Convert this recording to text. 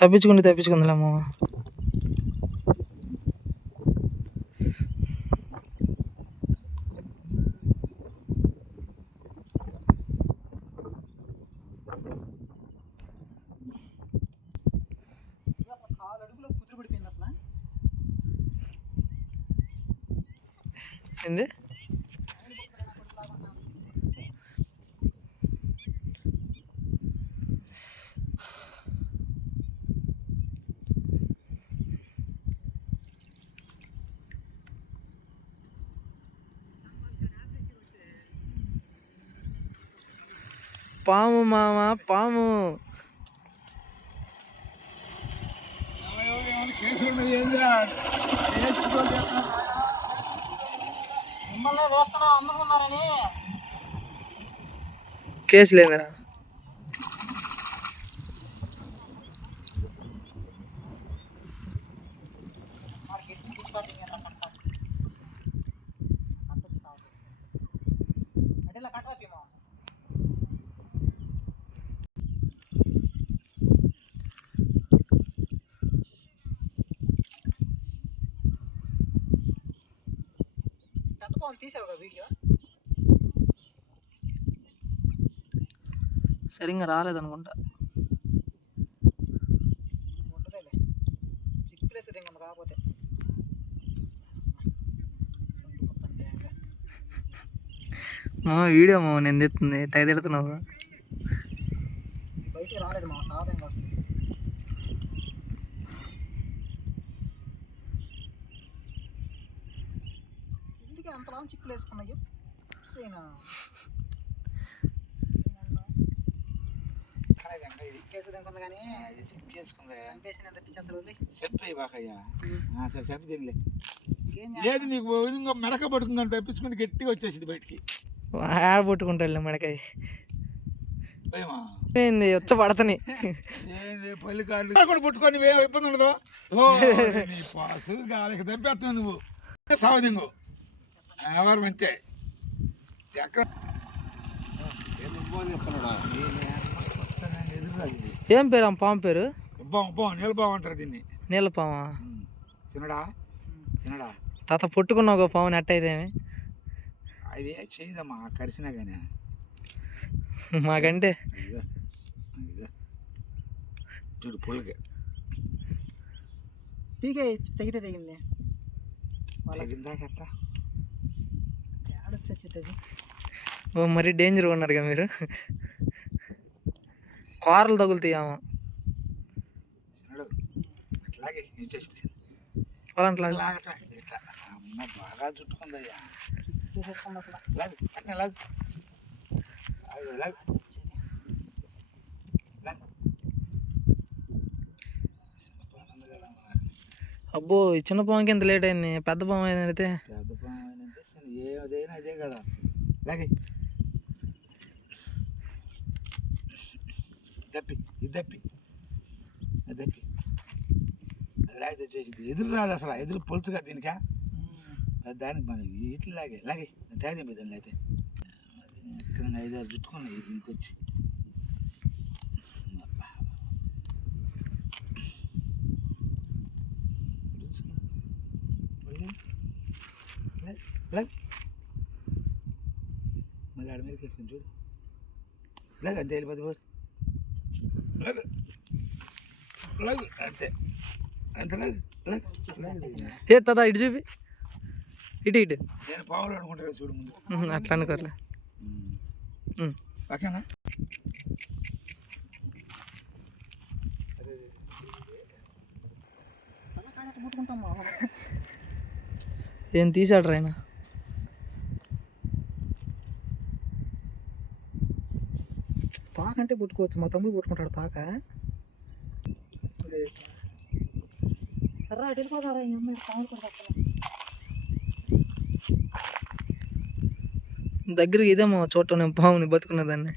తప్పించుకుందిలేమో. ఏంది పాము మామ పాము. కేసు లేదురా. సరిగ్గా రాలేదనుకుంటా. కాకపోతే వీడియో నేను తెస్తుంది తెగతిడుతున్నావు. బయటికి రాలేదు మా సాధన కాస్త. ఎందుకే అంతలా చిక్కులు వేసుకున్నాయి? లేదు నీకు ఇంకా మెడక పడుకుందని తప్పించుకుని గట్టిగా వచ్చేసింది బయటికి. పట్టుకుంటా మెడకాయ వచ్చ పడతని పల్లికాళ్ళు కూడా పుట్టుకొని ఇబ్బంది ఉండదు. పాసు గాలికి దంపేస్తావు నువ్వు. సావదింగు ఎవరు మంతే. ఏం పేరు ఆ పాము పేరు? నీలపాము అంటారు దీన్ని. నీలపామా? చిన్నడా చిన్నడా తాత పుట్టుకున్నావు పాముని అట్టయితే అది చేయదమ్మా కరిసినా కానీ మాకంటే చూడు పుల్లకి పీకే తెగితే తెగింది. తెగిందాకట్ట వచ్చేది. ఓ మరీ డేంజర్గా ఉన్నారుగా మీరు. కూరలు తగులుతాయేమో. అట్లాగే ఏం చేస్తే అమ్మ బాగా చుట్టుకుందయ్యా. అబ్బో ఈ చిన్న పాముకి ఎంత లేట్ అయింది. పెద్ద పాము అయితే పెద్ద పాము ఏదైనా అదే కదా. లాగే దప్పి ఇది దప్పి అది దప్పి లాగే వచ్చేసింది. ఎదురు రాదు అసలు. ఎదురు పొలుచుగా దీనికా దానికి మన ఇట్లా లాగే లాగే తేజం దాన్ని అయితే 5-6 చుట్టుకున్నాయి దీనికి వచ్చి. మళ్ళీ ఆడ మీదకి ఎక్కువ చూడు. లాగ అంతే వెళ్ళిపోతుంది. లాగు లాగు అంతే అంతే లాగు. ఏ తాత ఇటు చూపి. ఇటు ఇటు నేను పావులు అనుకుంటా చూడు ముందు. అట్లా అనుకోలే. ఓకేనా? ఏం తీసాడు ఆయన? తాకంటే పుట్టుకోవచ్చు. మా తమ్ముడు పుట్టుకుంటాడు తాక. సరే వెళ్ళిపోతారా? దగ్గరికి ఇదేమో చూడటం నేను పాముని బతుకున్నదాన్ని.